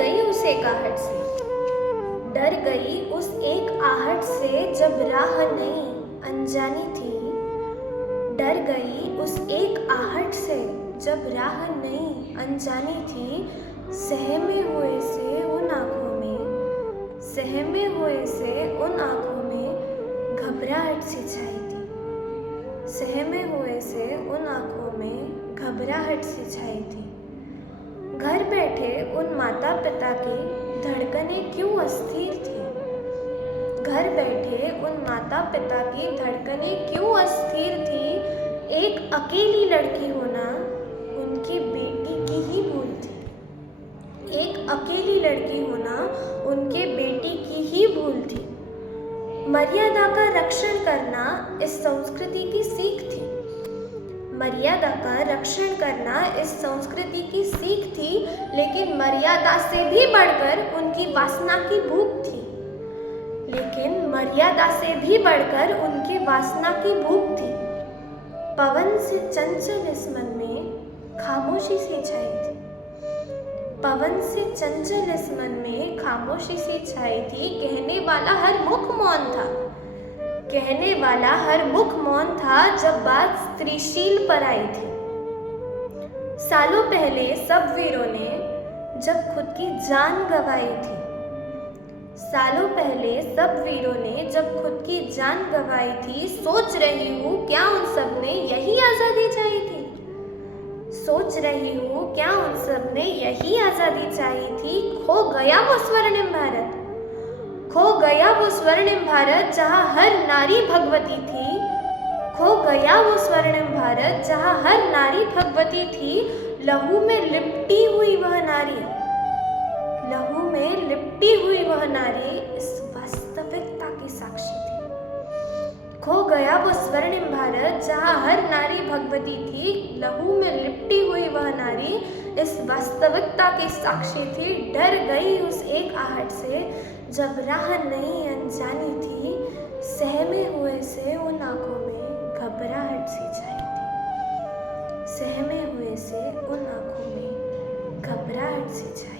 गई उस एक आहट से, डर गई उस एक आहट से जब राह नई अनजानी थी। डर गई उस एक आहट से जब राह नई अनजानी थी। सहमे हुए से उन आँखों में, सहमे हुए से उन आँखों में घबराहट सी छाई थी। सहमे हुए से उन आँखों में घबराहट सी छाई थी। घर बैठे उन माता पिता की धड़कनें क्यों अस्थिर थी। घर बैठे उन माता पिता की धड़कनें क्यों अस्थिर थी। एक अकेली लड़की होना उनकी बेटी की ही भूल थी। एक अकेली लड़की होना उनके बेटी की ही भूल थी। मर्यादा का रक्षण करना इस संस्कृति की सीख थी। मर्यादा का रक्षण करना इस संस्कृति की सीख थी, लेकिन मर्यादा से भी बढ़कर उनकी वासना की भूख थी। लेकिन मर्यादा से भी बढ़कर उनकी वासना की भूख थी। पवन से चंचल इस मन में खामोशी सी छाई थी। पवन से चंचल इस मन में खामोशी सी छाई थी। कहने वाला हर मुख मौन था। कहने वाला हर मुख मौन था जब बात स्त्रीशील पर आई थी। सालों पहले सब वीरों ने जब खुद की जान गंवाई थी। सालों पहले सब वीरों ने जब खुद की जान गंवाई थी। सोच रही हूँ क्या उन सब ने यही आज़ादी चाहिए थी। सोच रही हूँ क्या उन सब ने यही आज़ादी चाहिए थी। खो गया वो स्वर्णिम भारत, खो गया वो स्वर्णिम भारत जहाँ हर नारी भगवती थी। खो गया वो स्वर्णिम भारत जहाँ हर नारी भगवती थी। लहू में लिपटी हुई वह नारी, लहू में लिपटी हुई वह नारी इस वास्तविकता की साक्षी थी। खो गया वो स्वर्णिम भारत जहाँ हर नारी भगवती थी। लहू में लिपटी हुई वह नारी इस वास्तविकता की साक्षी थी। डर गई उस एक आहट से जब राह नई अनजानी थी। सहमे हुए से उन आँखों में घबराहट सी छाई थी। सहमे हुए से उन आँखों में घबराहट सी छाई